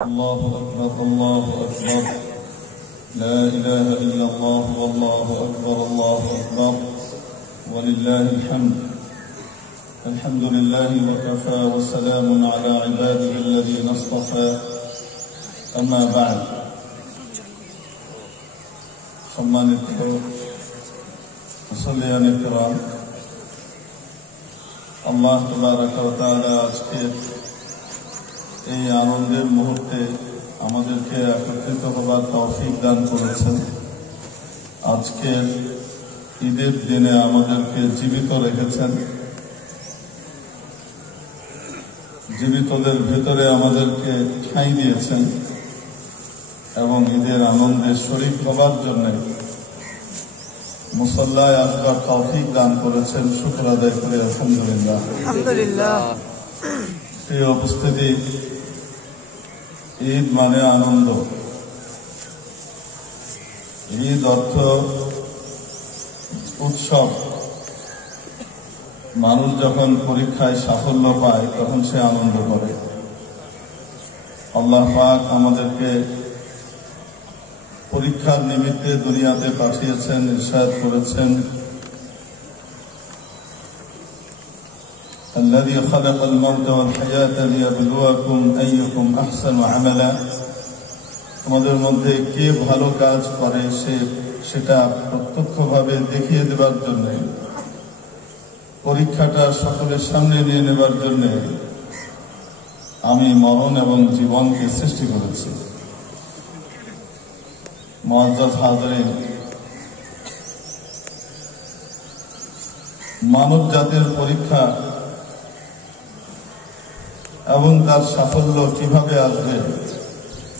الله أكبر الله أكبر لا إله إلا الله والله أكبر الله أكبر ولله الحمد الحمد لله وكفى وسلام على عباده الذين اصطفى أما بعد সম্মানিত মুসল্লিয়ান কিরাম আল্লাহ তাবারাকা ওয়া তাআলা আজকে এই আনন্দের মুহূর্তে আমাদেরকে একত্রিত হবার তৌফিক দান করেছেন। আজকের ঈদের দিনে আমাদেরকে জীবিত রেখেছেন, জীবিতদের ভিতরে আমাদেরকে ঠাঁই দিয়েছেন এবং ঈদের আনন্দে শরীক হবার জন্য মুসল্লায় আসবার তৌফিক দান করেছেন। শুকর আদায় করে আলহামদুলিল্লাহ। এই উপস্থিতি, ঈদ মানে আনন্দ। ঈদ অর্থ উৎসব। মানুষ যখন পরীক্ষায় সাফল্য পায় তখন সে আনন্দ করে। আল্লাহ পাক আমাদেরকে পরীক্ষার নিমিত্তে দুনিয়াতে পাঠিয়েছেন। ইরশাদ করেছেন, الذي خلق الموت والحياة ليبلوكم أيكم أحسن عملا। তোমাদের মধ্যে কে ভালো কাজ করে সেটা প্রত্যক্ষভাবে দেখিয়ে দেবার জন্য, পরীক্ষাটা সকলের সামনে নিয়ে নেবার জন্য আমি মরণ এবং জীবনকে সৃষ্টি করেছি। মুআজ্জাজ হাজিরিন, মানব জাতির পরীক্ষা এবং তার সাফল্য কিভাবে আসবে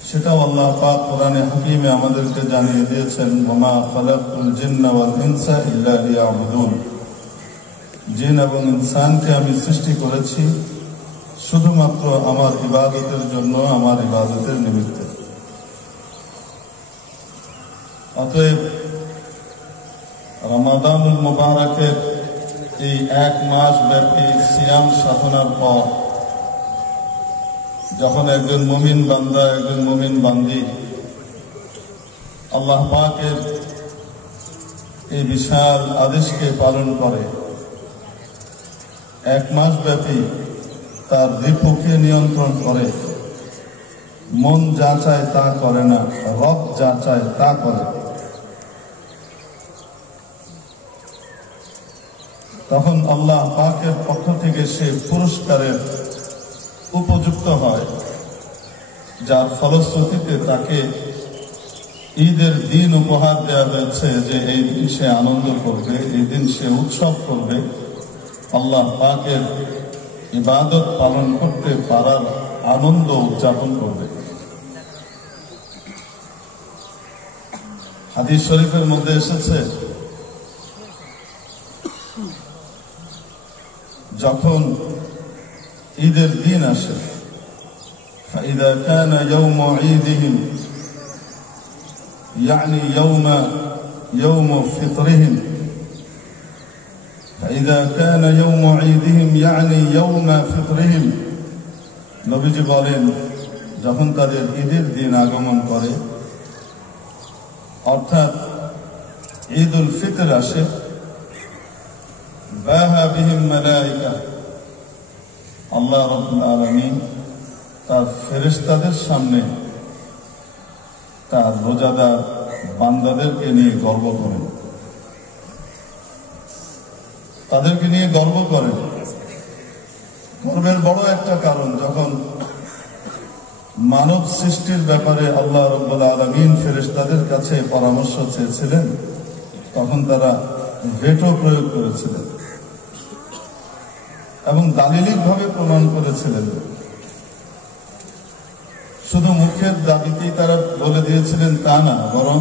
সেটাও আল্লাহ পাক কোরআনে হাকিমে আমাদেরকে জানিয়ে দিয়েছেন। ওয়া খালাকতুল জিন্না ওয়াল ইনসা ইল্লা লিয়াবুদুন। জিন এবং ইনসানকে আমি সৃষ্টি করেছি শুধুমাত্র আমার ইবাদতের জন্য, আমার ইবাদতের নিমিত্তে। অতএব রমাদানুল মুবারকের এই এক মাস ব্যাপী সিয়াম সাধনার পর যখন একজন মুমিন বান্দা, একজন মুমিন বান্দি আল্লাহ পাকের এই বিশাল আদেশকে পালন করে, এক মাস ব্যাপী তার রিপুকে নিয়ন্ত্রণ করে, মন যা চায় তা করে না, রব যা চায় তা করে, তখন আল্লাহ পাকের পক্ষ থেকে সে পুরস্কারের উপযুক্ত হয়, যার ফলশ্রুতিতে তাকে ঈদের দিন উপহার দেওয়া হয়েছে যে এই দিন সে আনন্দ করবে, এই দিন সে উৎসব করবে, আল্লাহ পাকের ইবাদত পালন করতে পারার আনন্দ উদযাপন করবে। হাদিস শরীফের মধ্যে এসেছে, যখন ঈদের দিন আসে, فإذا كان يوم عيدهم يعني يوم فطرهم فإذا كان يوم عيدهم يعني يوم فطرهم। নবীজি বলেন, যখন তাদের ঈদের দিন আগমন করে অর্থাৎ ঈদ উল ফিতর আসে, বাহা বিহিম মালাইকা, আল্লাহ রাব্বুল আলামিন তার ফেরেশতাদের সামনে তার রোজাদার বান্দাদেরকে নিয়ে গর্ব করেন, তাদেরকে নিয়ে গর্ব করেন। গর্বের বড় একটা কারণ, যখন মানব সৃষ্টির ব্যাপারে আল্লাহ রাব্বুল আলামিন ফেরেশতাদের কাছে পরামর্শ চেয়েছিলেন, তখন তারা ভেটো প্রয়োগ করেছিলেন এবং দালিলিক ভাবে প্রমাণ করেছিলেন। শুধু মুখের দাবিতেই তারা বলে দিয়েছিলেন তা না, বরং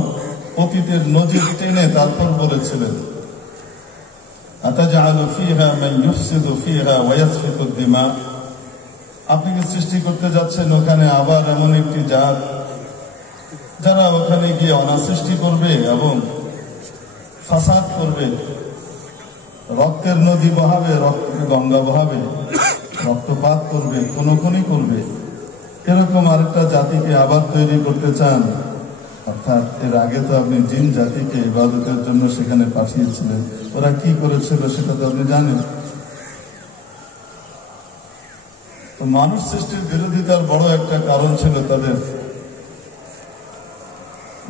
অতীতের নজির টেনে তারপর বলেছিলেন, আতাজআলু ফীহা মান ইউফসিদু ফীহা ওয়া ইয়াসফিকু দিমা। আপনি কি সৃষ্টি করতে যাচ্ছেন ওখানে আবার এমন একটি জাত যারা ওখানে গিয়ে অনাসৃষ্টি করবে এবং ফাসাদ করবে, রক্তের নদী বহাবে, রক্তের গঙ্গা বহাবে, রক্তপাত করবে, খুনোখুনি করবে। এরকম আরেকটা জাতিকে আবার তৈরি করতে চান, অর্থাৎ এর আগে তো আপনি জিন জাতিকে ইবাদতের জন্য সেখানে পাঠিয়েছিলেন, ওরা কি করেছিল সেটা তো আপনি জানেন। তো মানুষ সৃষ্টির বিরোধিতার বড় একটা কারণ ছিল তাদের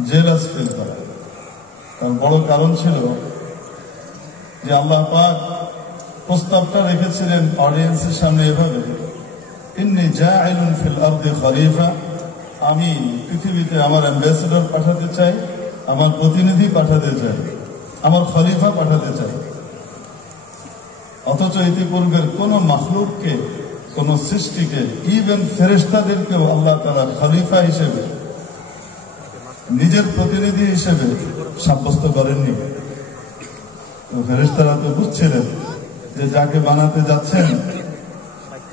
জেলাস ফিল করা। তার বড় কারণ ছিল যে আল্লাহ পাক প্রস্তাবটা রেখেছিলেন অডিয়েন্সের সামনে এভাবে, ইন্নী জাইলুন ফিল আরদি খলিফা, আমি পৃথিবীতে আমার অ্যাম্বাসেডর পাঠাতে চাই, আমার প্রতিনিধি পাঠাতে চাই, আমার খলিফা পাঠাতে চাই। অথচ ইতিপূর্বের কোন মাখলুককে, কোন সৃষ্টিকে, ইভেন ফেরেশতাদেরকেও আল্লাহ তাআলা খলিফা হিসেবে, নিজের প্রতিনিধি হিসেবে সাব্যস্ত করেননি। তো ফেরেশতারা তো বুঝছিলেন যে যাকে বানাতে যাচ্ছেন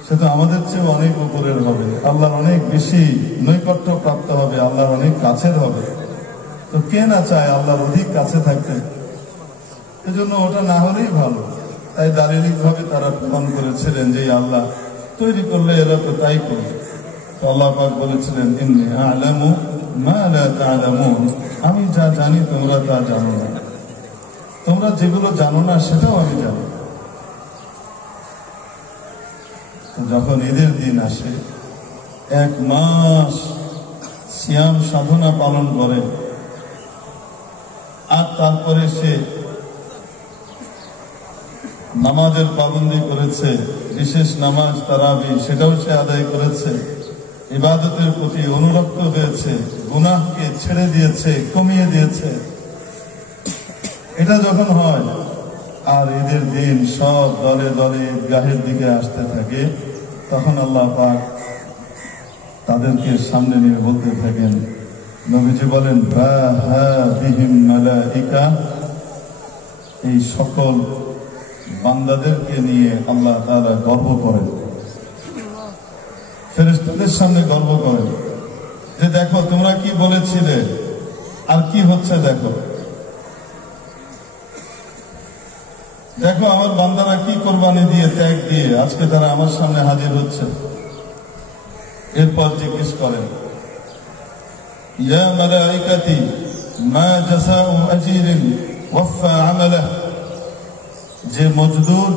সে তো আমাদের চেয়ে অনেক উপরের হবে, আল্লাহর অনেক বেশি নৈকট্য প্রাপ্ত হবে, আল্লাহর অনেক কাছের হবে। তো কে না চায় আল্লাহর অধিক কাছে থাকতে? এজন্য ওটা না হলেই ভালো। তাই দারিদ্রিক ভাবে তারা প্রমাণ করেছিলেন যে আল্লাহ তৈরি করলে এরা তো তাই করবে। তো আল্লাহ পাক বলেছিলেন, ইন্নী আ'লামু মা লা তা'লামুন, আমি যা জানি তোমরা তা জানো না, তোমরা যেগুলো জানো না সেটাও আমি জানি। যখন ঈদের দিন আসে, 1 মাস সিয়াম সাধনা পালন করে, আর তারপরে সে নামাজের পাবন্দি করেছে, বিশেষ নামাজ তারাবি সেটাও সে আদায় করেছে, ইবাদতের প্রতি অনুরক্ত হয়েছে, গুনাহকে ছেড়ে দিয়েছে, কমিয়ে দিয়েছে। এটা যখন হয় আর ঈদের দিন সব দলে দলে ঈদগাহের দিকে আসতে থাকে, তখন আল্লাহ পাক তাদেরকে সামনে নিয়ে বলতে থাকেন, নবীজি বলেন, বাহাদিহিম মালাইকা, এই সকল বান্দাদেরকে নিয়ে আল্লাহ তাআলা গর্ব করেন, ফেরেশতাদের সামনে গর্ব করেন যে দেখো তোমরা কি বলেছিলে আর কি হচ্ছে, দেখো দেখো আমার বান্দারা কি কোরবানি দিয়ে, ত্যাগ দিয়ে আজকে তারা আমার সামনে হাজির হচ্ছে। এরপর জিজ্ঞেস করেন, ইয়া মালাইকাতি মা জাযাউ আজীরিন ওয়াফা আমালাহ, যে মজদুর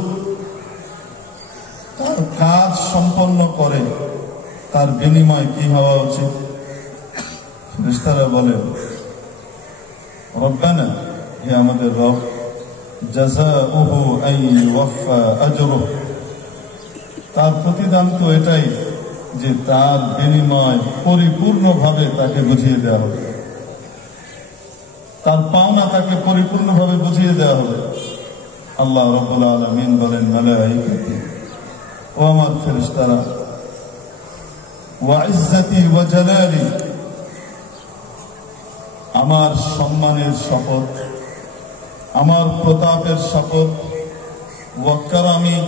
তার কাজ সম্পন্ন করে তার বিনিময় কি হওয়া উচিত? ফেরেশতারা বলেন, রব্বানা, হে আমাদের রব, জাযাউহু আন ইউওয়াফা আজরুহু, তার প্রতিদান তো এটাই যে তার বিনিময় পরিপূর্ণভাবে তাকে বুঝিয়ে দেওয়া হবে, তার পাওনা তাকে পরিপূর্ণভাবে বুঝিয়ে দেওয়া হবে। আল্লাহ রাব্বুল আলামিন বলেন, মালাইকাতি, ও আমার ফেরেশতারা, ওয়া ইজ্জতি ওয়া জালালি, আমার সম্মানের শপথ, আমার প্রতাপের শপথ, ওয়া কারামি,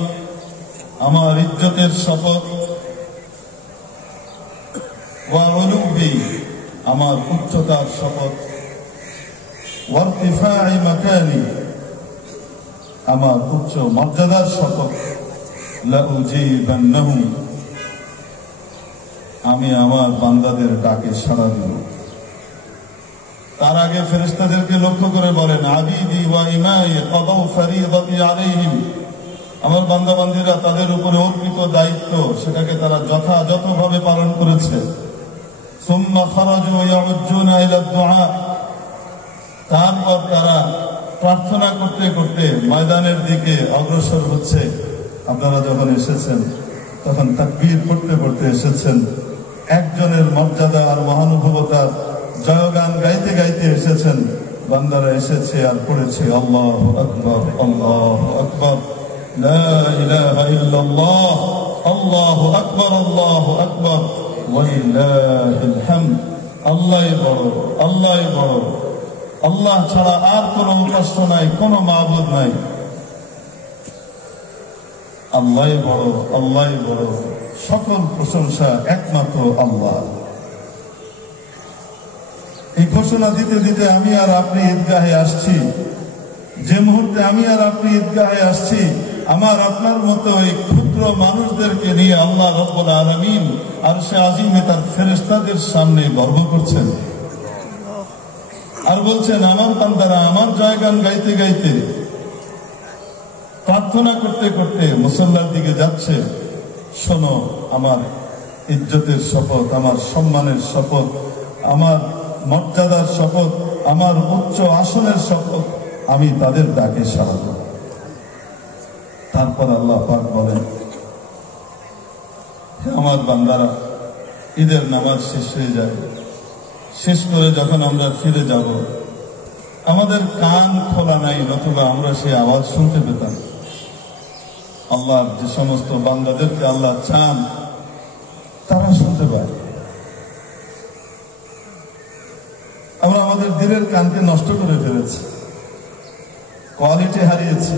আমার ইজ্জতের শপথ, ওয়া উলুবি, আমার উচ্চতার শপথ, ওয়া ইরতিফা'i মাকানি, আমার উচ্চ মর্যাদার শপথ, লা উজিবান্নাহুম, আমি আমার বান্দাদের ডাকে সাড়া দিব। তার আগে ফেরেশতাদেরকে লক্ষ্য করে বলেন, আবিদি ওয়া ইমাই কাদাউ ফরিদাতি আলাইহিম, আমার বান্দা বান্দীরা তাদের উপরে অর্পিত দায়িত্ব সেটাকে তারা যথাযথভাবে পালন করেছে। সুম্মা খারাজু ইয়াউজ্জুনা ইলা দুআ, তারপর তারা প্রার্থনা করতে করতে ময়দানের দিকে অগ্রসর হচ্ছে। আপনারা যখন এসেছেন তখন তাকবীর পড়তে পড়তে এসেছেন, একজনের মর্যাদা আর মহানুভবতার জয়গান গাইতে গাইতে এসেছেন। বান্দারা এসেছে আর পড়েছে, আল্লাহু আকবার, আল্লাহু আকবার, লা ইলাহা ইল্লাল্লাহ, আল্লাহু আকবার, আল্লাহু আকবার, ওয়ালিল্লাহিল হামদ। আল্লাহই বড়, আল্লাহই বড়, আল্লাহ ছাড়া আর কোনো উপাস্য নাই, কোনো মাবুদ নাই। আল্লাহই বড়, আল্লাহই বড়, সকল প্রশংসা একমাত্র আল্লাহ। এই ঘোষণা দিতে দিতে আমি আর আপনি ঈদগাহে আসছি। যে মুহূর্তে আমি আর আপনি ঈদগাহে আসছি, আমার আপনার মতো এই ক্ষুদ্র দরিদ্র মানুষদেরকে নিয়ে আল্লাহ রাব্বুল আলামিন আরশে আজিমে তার ফেরেশতাদের সামনে গর্ব করছেন আর বলছেন, আমার বান্দারা আমার জয়গান গাইতে গাইতে, প্রার্থনা করতে করতে মুসল্লার দিকে যাচ্ছে। শোনো, আমার ইজ্জতের শপথ, আমার সম্মানের শপথ, আমার মর্যাদার শপথ, আমার উচ্চ আসনের শপথ, আমি তাদের ডাকে সাড়া দেব। তারপর আল্লাহ পাক বলেন, আমার বান্দারা, ঈদের নামাজ শেষ হয়ে যায়, শেষ করে যখন আমরা ফিরে যাব, আমাদের কান খোলা নাই, নতুবা আমরা সেই আওয়াজ শুনতে পেতাম। আল্লাহ যে সমস্ত বান্দাদেরকে আল্লাহ চান তারা শুনতে পায়। আমরা আমাদের দিলের কানকে নষ্ট করে ফেলেছি, কোয়ালিটি হারিয়েছি,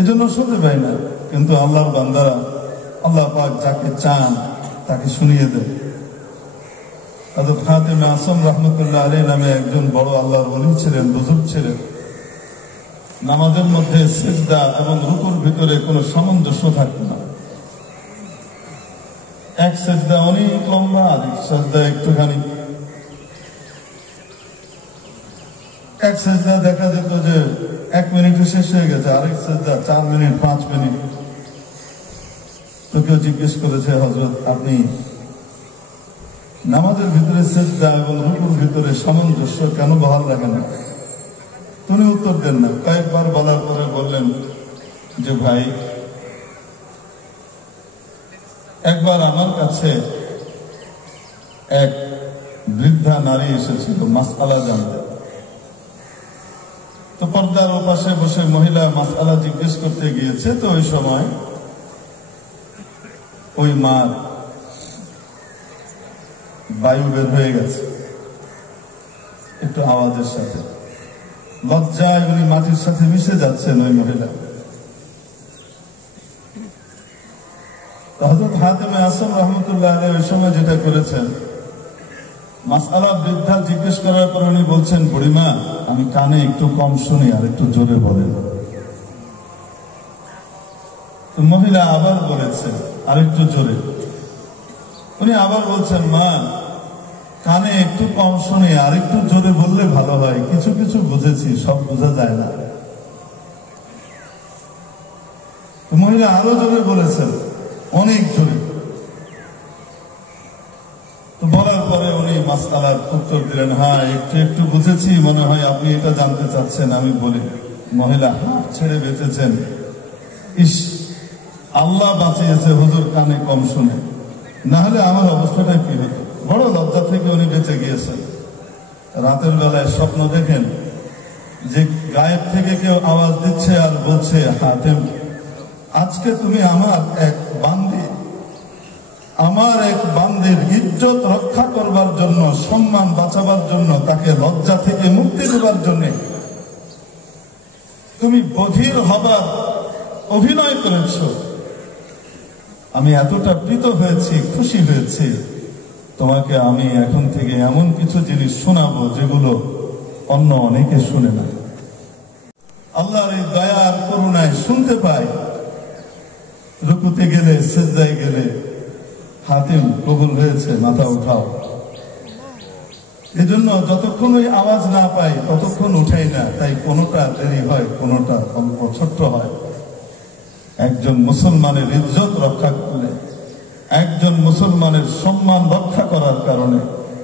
এজন্য শুনতে পাই না। কিন্তু আল্লাহর বান্দারা, আল্লাহ পাক যাকে চান তাকে শুনিয়ে দেয়। হযরত খাতেমে আসম রাহমাতুল্লাহ আলাইহি নামে একজন বড় আল্লাহর ওলি ছিলেন, বুজুর্গ ছিলেন। নামাজের মধ্যে সিজদা এবং রুকুর ভিতরে কোনো সামঞ্জস্য থাকতো না। এক সিজদা অনেক লম্বা, আরেক সিজদা একটুখানি। এক সিজদা দেখা যেত যে 1 মিনিটে শেষ হয়ে গেছে, আরেক সিজদা 4 মিনিট 5 মিনিট। তো কেউ জিজ্ঞেস করেছে, হযরত আপনি নামাজের ভিতরে সিজদা এবং রুকুর ভিতরে সামঞ্জস্য কেন বহাল রাখেন না? তিনি উত্তর দেন না। কয়েকবার বলার পরে বললেন যে, ভাই, একবার আমার কাছে এক বৃদ্ধা নারী এসেছিল মাসআলা জানতে। তো পর্দার ওপাশে বসে মহিলা মাসআলা জিজ্ঞেস করতে গিয়েছে। তো ওই সময় ওই মার বায়ু বের হয়ে গেছে একটু আওয়াজের সাথে। লজ্জায় উনি মাটির সাথে মিশে যাচ্ছেন ওই মহিলা। হযরত খাতেমে আসম রাহমাতুল্লাহ আলাইহি ওই সময় যেটা করেছেন, মাসআলা বৃদ্ধা জিজ্ঞেস করার পর উনি বলছেন, বুড়িমা, আমি কানে একটু কম শুনি, আর একটু জোরে বলেন। তো মহিলা আবার বলেছে, আর একটু জোরে। উনি আবার বলছেন, মা, কানে একটু কম শুনি, আর একটু জোরে বললে ভালো হয়, কিছু কিছু বুঝেছি, সব বোঝা যায় না। মহিলা আরো জোরে বলেছেন, অনেক জোরে। তো বলার পরে উনি মাসআলার উত্তর দিলেন, হ্যাঁ, একটু একটু বুঝেছি, মনে হয় আপনি এটা জানতে চাচ্ছেন, আমি বলি। মহিলা হাত ছেড়ে বেঁচেছেন। ইস, আল্লাহ বাঁচিয়েছে হুজুর কানে কম শুনে, না হলে আমার অবস্থাটা কি হতো। বড় লজ্জা থেকে উনি বেঁচে গিয়েছেন। রাতের বেলায় স্বপ্ন দেখেন যে গায়েব থেকে কেউ আওয়াজ দিচ্ছে আর বলছে, হাতেম, আজকে তুমি আমার এক বান্দির ইজ্জত রক্ষা করবার জন্য, সম্মান বাঁচাবার জন্য, তাকে লজ্জা থেকে মুক্তি দেবার জন্য তুমি বধির হবার অভিনয় করেছ। আমি এতটা প্রীত হয়েছি, খুশি হয়েছি। তোমাকে আমি এখন থেকে এমন কিছু জিনিস শোনাবো যেগুলো অন্য অনেকে শুনে না। আল্লাহর এই দয়ার করুণায় শুনতে পাই। রুকুতে গেলে, সিজদায় গেলে, হাতিম কবুল হয়েছে, মাথা উঠাও। এজন্য যতক্ষণ ওই আওয়াজ না পাই ততক্ষণ উঠাই না। তাই কোনোটা দেরি হয়, কোনোটা অল্প ছোট্ট হয়। একজন মুসলমানের ইজ্জত রক্ষা করলে, একজন মুসলমানের সম্মান রক্ষা করার কারণে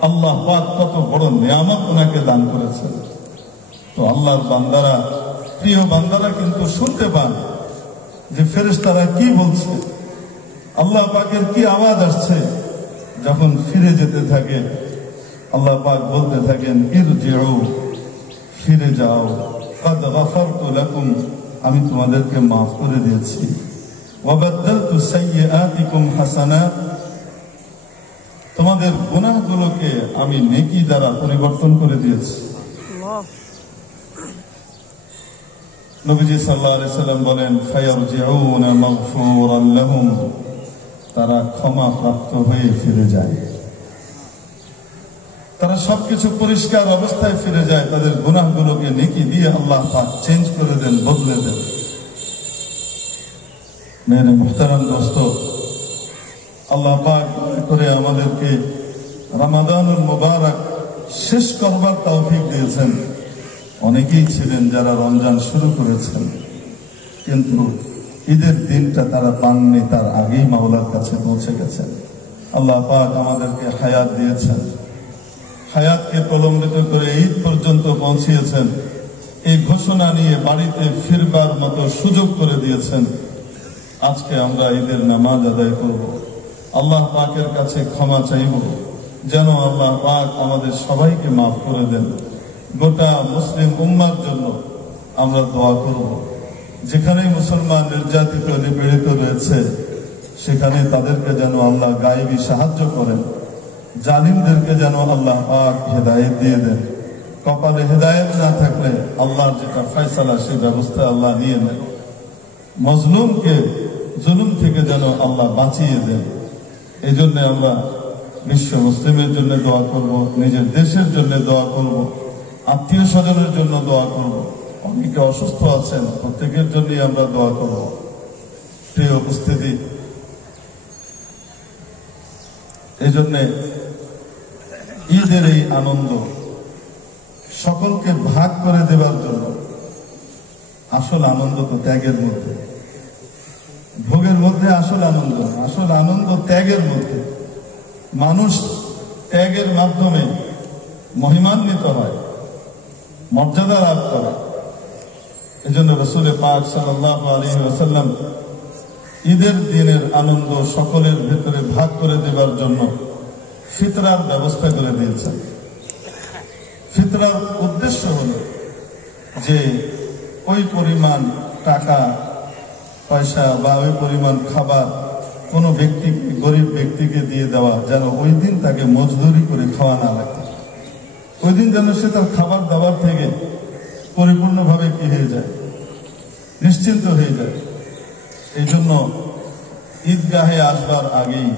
আল্লাহ পাক কত বড় নিয়ামত ওনাকে দান করেছেন। তো আল্লাহর বান্দারা, প্রিয় বান্দারা কিন্তু শুনতে পান যে ফেরেশতারা কি বলছে, আল্লাহ পাকের কি আওয়াজ আসছে। যখন ফিরে যেতে থাকে, আল্লাহ পাক বলতে থাকেন, ইরজিউ, ফিরে যাও, ক্বাদ গাফারতু লাকুম, আমি তোমাদেরকে মাফ করে দিয়েছি। ওয়া বাদদালতু সাইয়্যাতিকুম হাসানাত, তোমাদের গুনাহগুলোকে আমি নেকি দ্বারা পরিবর্তন করে দিয়েছি। নবীজি সাল্লাল্লাহু আলাইহি সাল্লাম বলেন, ফায়ারজিউনা মাগফুরান লাহুম, তারা ক্ষমা প্রাপ্ত হয়ে ফিরে যায়। তারা সবকিছু পরিষ্কার অবস্থায় ফিরে যায়। তাদের গুনাহগুলোকে নেকি দিয়ে আল্লাহ পাক চেঞ্জ করে দেন, বদলে দেন। মেরে মুহতারাম দোস্ত, আল্লাহ পাক করে আমাদেরকে রমাদানুল মুবারক শেষ করবার তৌফিক দিয়েছেন। অনেকেই ছিলেন যারা রমজান শুরু করেছেন, কিন্তু ঈদের দিনটা তারা পাননি, তার আগেই মাওলার কাছে পৌঁছে গেছেন। আল্লাহ পাক আমাদেরকে হায়াত দিয়েছেন, হায়াতকে প্রলম্বিত করে ঈদ পর্যন্ত পৌঁছিয়েছেন। এই ঘোষণা নিয়ে বাড়িতে ফিরবার মতো সুযোগ করে দিয়েছেন। আজকে আমরা ঈদের নামাজ আদায় করব, আল্লাহ পাকের কাছে ক্ষমা চাইব, যেন আল্লাহ পাক আমাদের সবাইকে মাফ করে দেন। গোটা মুসলিম উম্মার জন্য আমরা দোয়া করব। যেখানেই মুসলমান নির্যাতিত নিপীড়িত রয়েছে, সেখানে তাদেরকে যেন আল্লাহ গায়েবী সাহায্য করেন। জালিমদেরকে যেন আল্লাহ পাক হেদায়েত দিয়ে দেন। কপালে হেদায়েত না থাকলে আল্লাহর যেটা ফয়সালা, সেই ব্যবস্থা আল্লাহ নিয়ে নেন। মজলুমকে জুলুম থেকে যেন আল্লাহ বাঁচিয়ে দেন। এই জন্য আমরা বিশ্ব মুসলিমের জন্য দোয়া করব, নিজের দেশের জন্য দোয়া করব, আত্মীয় স্বজনের জন্য দোয়া করব। অনেকে অসুস্থ আছেন, প্রত্যেকের জন্যই আমরা দোয়া করব। প্রিয় উপস্থিতি, এই জন্যে ঈদের এই আনন্দ সকলকে ভাগ করে দেবার জন্য। আসল আনন্দ তো ত্যাগের মধ্যে, ভোগের মধ্যে আসল আনন্দ, আসল আনন্দ ত্যাগের মধ্যে। মানুষ ত্যাগের মাধ্যমে মহিমান্বিত হয়, মর্যাদা লাভ করে। এই জন্য রাসূল পাক সাল্লাল্লাহু আলাইহি ওয়াসাল্লাম ঈদের দিনের আনন্দ সকলের ভেতরে ভাগ করে দেবার জন্য ফিতরার ব্যবস্থা করে দিয়েছেন। ফিতরার উদ্দেশ্য হল যে ওই পরিমাণ টাকা পয়সা বা ওই পরিমাণ খাবার কোনো ব্যক্তিকে, গরিব ব্যক্তিকে দিয়ে দেওয়া, যেন ওই দিন তাকে মজদুরি করে খাওয়া না লাগে। ওই দিন যেন সে তার খাবার দাবার থেকে পরিপূর্ণভাবে কি হয়ে যায়, নিশ্চিন্ত হয়ে যায়। এই জন্য ঈদগাহে আসবার আগেই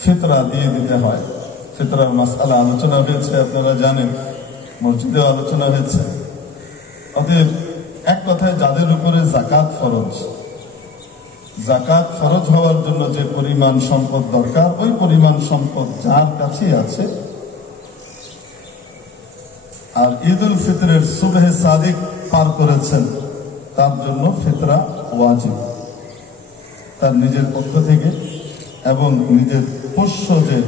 ফিতরা দিয়ে দিতে হয়। ফিতরার মাসআলা আলোচনা হয়েছে, আপনারা জানেন, মসজিদেও আলোচনা হয়েছে। অতএব এক কথায় যাদের উপরে যাকাত ফরজ, যাকাত ফরজ হওয়ার জন্য যে পরিমাণ সম্পদ দরকার, ওই পরিমাণ সম্পদ যার কাছে আছে, আর ঈদ উল ফিতরের সুবহে সাদিক পার করেছেন, তার জন্য ফিতরা ওয়াজিব। তার নিজের পক্ষ থেকে এবং নিজের পোষ্য যে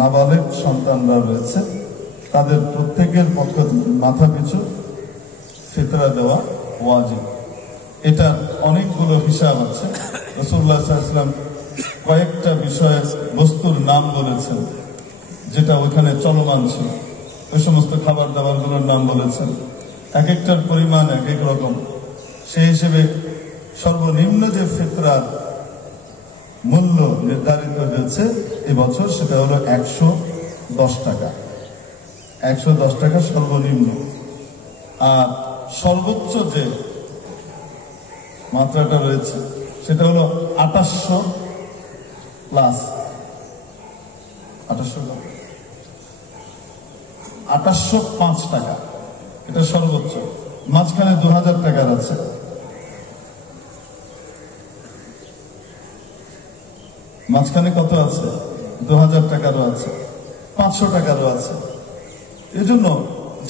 নাবালেগ সন্তানরা রয়েছে, তাদের প্রত্যেকের পক্ষ থেকে মাথা পিছু ফিতরা দেওয়া ওয়াজিব। এটা অনেকগুলো হিসাব আছে। রাসূলুল্লাহ সাল্লাল্লাহু আলাইহি ওয়াসাল্লাম কয়েকটা বিষয়ের বস্তুর নাম বলেছেন, যেটা ওইখানে চলমান ছিল। ওই সমস্ত খাবার দাবারগুলোর নাম বলেছেন। এক একটার পরিমাণ এক এক রকম। সেই হিসেবে সর্বনিম্ন যে ফিতরার মূল্য নির্ধারিত হয়েছে এবছর, সেটা হলো 110 টাকা। 110 টাকা সর্বনিম্ন। আর সর্বোচ্চ যে মাত্রাটা রয়েছে সেটা হলো 2800 প্লাস 2805 টাকা। এটা সর্বোচ্চ। মাঝখানে 2000 টাকার আছে। মাঝখানে কত আছে? 2000 টাকারও আছে, 500 টাকারও আছে। এজন্য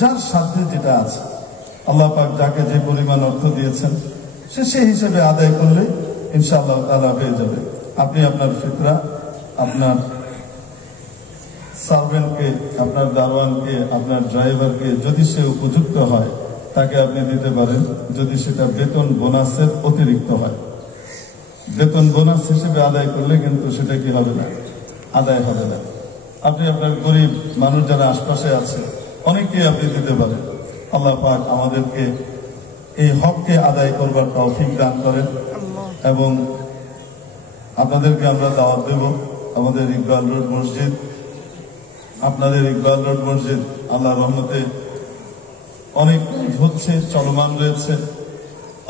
যার সাধ্যে যেটা আছে, আল্লাহ পাক যাকে যে পরিমাণ অর্থ দিয়েছেন, সে সেই হিসেবে আদায় করলে ইনশাআল্লাহ তাআলা হয়ে যাবে। আপনি আপনার ফিতরা আপনার সার্ভেন্টকে, আপনার দারোয়ানকে, আপনার ড্রাইভারকে, যদি সে উপযুক্ত হয়, তাকে আপনি দিতে পারেন। যদি সেটা বেতন বোনাসের অতিরিক্ত হয়, বেতন বোনাস হিসেবে আদায় করলে কিন্তু সেটা কি হবে না, আদায় হবে না। আপনি আপনার গরিব মানুষ যারা আশপাশে আছে, অনেককে আপনি দিতে পারেন। আল্লাহ পাক আমাদেরকে এই হককে আদায় করবার তৌফিক দান করেন। এবং আপনাদেরকে আমরা দাওয়াত দেব আমাদের ইকবাল রোড মসজিদ, আপনাদের ইকবাল রোড মসজিদ আল্লাহর রহমতে অনেক হচ্ছে, চলমান রয়েছে।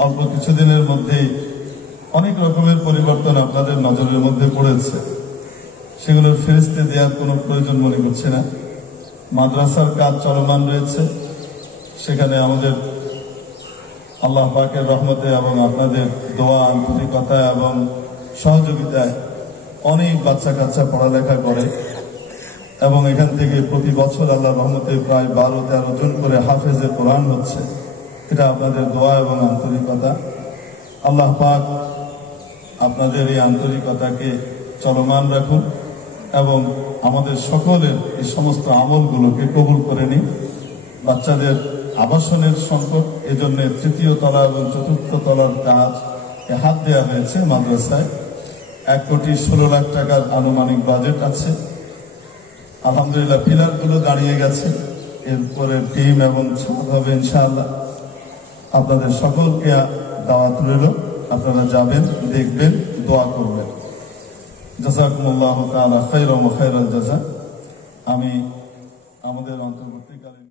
অল্প কিছুদিনের মধ্যেই অনেক রকমের পরিবর্তন আপনাদের নজরের মধ্যে পড়েছে। সেগুলোর ফেরেশতে দেওয়ার কোনো প্রয়োজন মনে করছে না। মাদ্রাসার কাজ চলমান রয়েছে, সেখানে আমাদের আল্লাহ পাকের রহমতে এবং আপনাদের দোয়া, আন্তরিকতা এবং সহযোগিতায় অনেক বাচ্চা কাচ্চা পড়ালেখা করে এবং এখান থেকে প্রতি বছর আল্লাহর রহমতে প্রায় 12-13 জন করে হাফেজে কোরআন হচ্ছে। এটা আপনাদের দোয়া এবং আন্তরিকতা। আল্লাহ পাক আপনাদের এই আন্তরিকতাকে চলমান রাখুন এবং আমাদের সকলের এই সমস্ত আমলগুলোকে কবুল করে নিন। বাচ্চাদের আবাসনের সংকট, এজন্য 3য় তলা এবং 4র্থ তলার কাজ হাত দেওয়া হয়েছে মাদ্রাসায়। 1,16,00,000 টাকার আনুমানিক বাজেট আছে। আলহামদুলিল্লাহ পিলারগুলো দাঁড়িয়ে গেছে, এরপরে টিম এবং ছাদ হবে ইনশাআল্লাহ। আপনাদের সকলকে দাওয়াত রইল, আপনারা যাবেন, দেখবেন, দোয়া করবেন। জাযাকুমুল্লাহু তাআলা খায়রান ওয়া খায়রাল জাযা। আমি আমাদের অন্তর্ভুক্ত